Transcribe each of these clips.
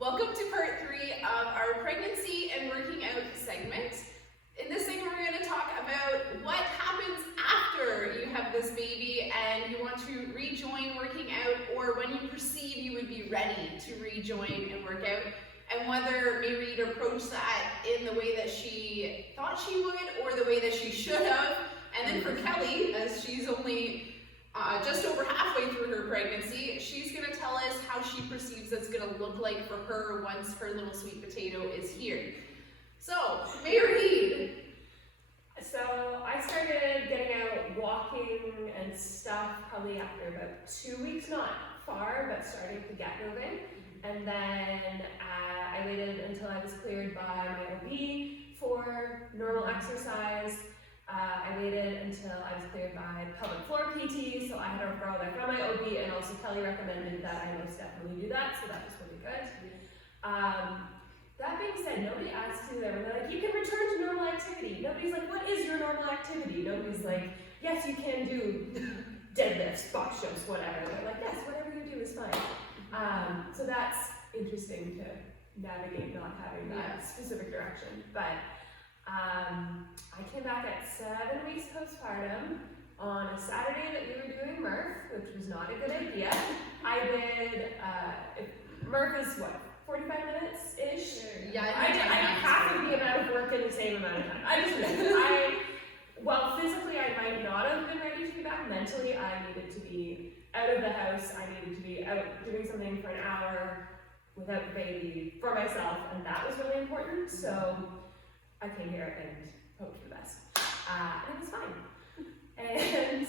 Welcome to part 3 of our pregnancy and working out segment. In this segment, we're going to talk about what happens after you have this baby and you want to rejoin working out, or when you perceive you would be ready to rejoin and work out, and whether Mayreed approached that in the way that she thought she would or the way that she should have. And then for Kelly, as she's only just over halfway through her pregnancy, she's going to tell us how she perceives it's going to look like for her once her little sweet potato is here. So, Mayreed. So I started getting out walking and stuff probably after about 2 weeks, not far, but starting to get moving. And then I waited until I was cleared by my OB for normal exercise. I waited until I was cleared by pelvic floor PT, so I had a referral there from my OB, and also Kelly recommended that I most definitely do that, so that was really good. That being said, nobody asked you there, they're like, you can return to normal activity. Nobody's like, what is your normal activity? Nobody's like, yes, you can do deadlifts, box jumps, whatever. They're like, yes, whatever you do is fine. So that's interesting to navigate not having that specific direction. But I came back at 7 weeks postpartum on a Saturday that we were doing Murph, which was not a good idea. I did, Murph is what, 45 minutes-ish? Yeah, I did half of the amount of work in the same amount of time. I just did. Well, physically I might not have been ready to be back. Mentally, I needed to be out of the house. I needed to be out doing something for an hour without the baby for myself, and that was really important. So I came here and hoped for the best. And it was fine. And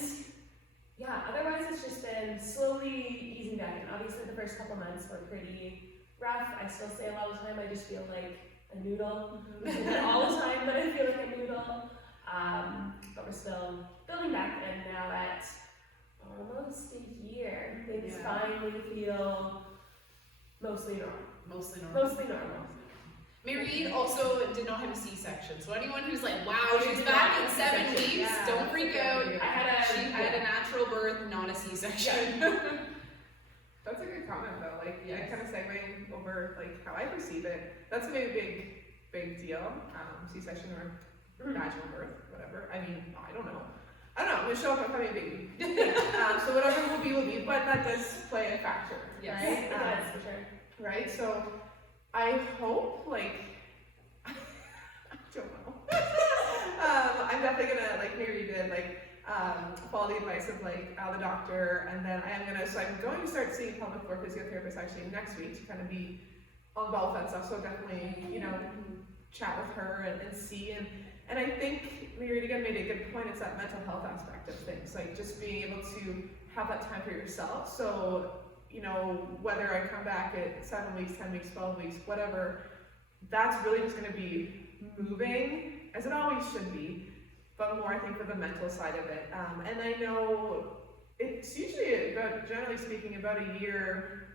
yeah, otherwise it's just been slowly easing back. And obviously the first couple months were pretty rough. I still say a lot of the time I just feel like a noodle. All the time, but I feel like a noodle. But we're still building back, and now at almost a year, things finally feel mostly normal. Mostly normal. Mayreed also did not have a C-section, so anyone who's like, wow, she's back in 7 weeks, don't freak out. She had a natural birth, not a C-section. That's a good comment though, like kind of segueing over like how I perceive it. That's gonna be a big deal. C-section or vaginal birth, whatever. I mean, I don't know. Michelle, if I'm having a baby. So whatever will be, but that does play a factor. Yes. Right? It does, for sure. Right? So I hope, like, I don't know. I'm definitely gonna, like Mary did, like, follow the advice of like the doctor, and then I'm going to start seeing pelvic floor physiotherapist actually next week to kind of be on ball with that stuff. So definitely, chat with her and see, and I think Mary again made a good point. It's that mental health aspect of things, like just being able to have that time for yourself. So whether I come back at 7 weeks, 10 weeks, 12 weeks, whatever, that's really just going to be moving as it always should be, but more I think for the mental side of it. And I know it's usually generally speaking, about a year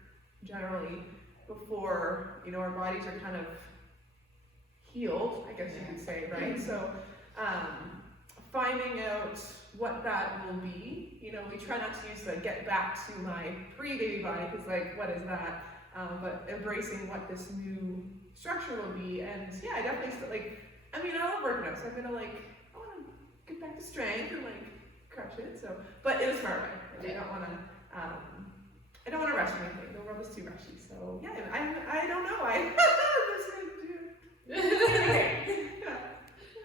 generally before, our bodies are kind of healed, I guess you could say, right? So finding out what that will be, we try not to use the get back to my pre-baby body, because like, what is that? But embracing what this new structure will be. And yeah, I definitely still I love working out, so I'm gonna I want to get back to strength and crush it. So, but in a smart way. I don't want to rush anything. The world is too rushy. So yeah, I don't know.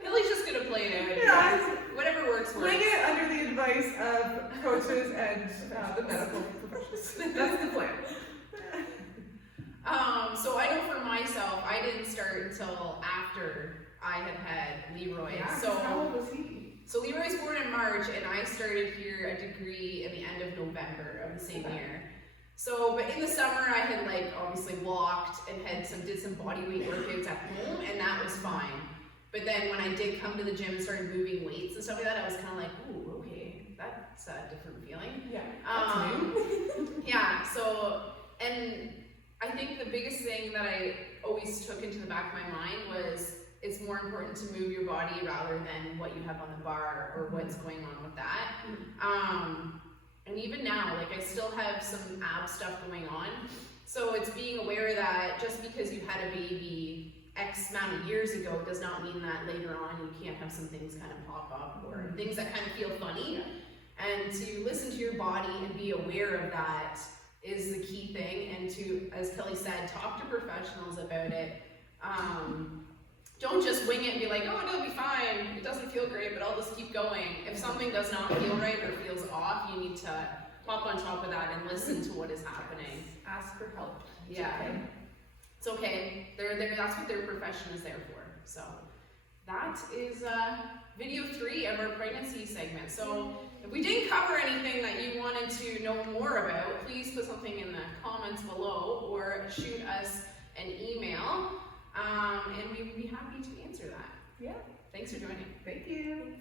Kelly's just gonna play it out. Yeah, whatever works. Playing it under the advice of coaches and the medical professionals. That's the plan. So I know for myself, I didn't start until after I had Leroy. Yeah, so how old was he? So Leroy's born in March, and I started here a degree in the end of November of the same year. So, but in the summer, I had obviously walked and did some body weight workouts at home, and that was fine. But then when I did come to the gym and started moving weights and stuff like that, I was kind of like, ooh, okay, that's a different feeling. Yeah, that's new. Yeah, so, and I think the biggest thing that I always took into the back of my mind was it's more important to move your body rather than what you have on the bar or what's going on with that. And even now, like I still have some ab stuff going on. So it's being aware that just because you had a baby X amount of years ago does not mean that later on you can't have some things kind of pop up or things that kind of feel funny. And to listen to your body and be aware of that is the key thing. And to, as Kelly said, talk to professionals about it. Don't just wing it and be like, oh, it'll be fine. It doesn't feel great, but I'll just keep going. If something does not feel right or feels off, you need to hop on top of that and listen to what is happening. Ask for help. Yeah. It's okay. That's what their profession is there for. So that is video 3 of our pregnancy segment. So if we didn't cover anything that you wanted to know more about, please put something in the comments below or shoot us an email. And we would be happy to answer that. Yeah. Thanks for joining. Thank you.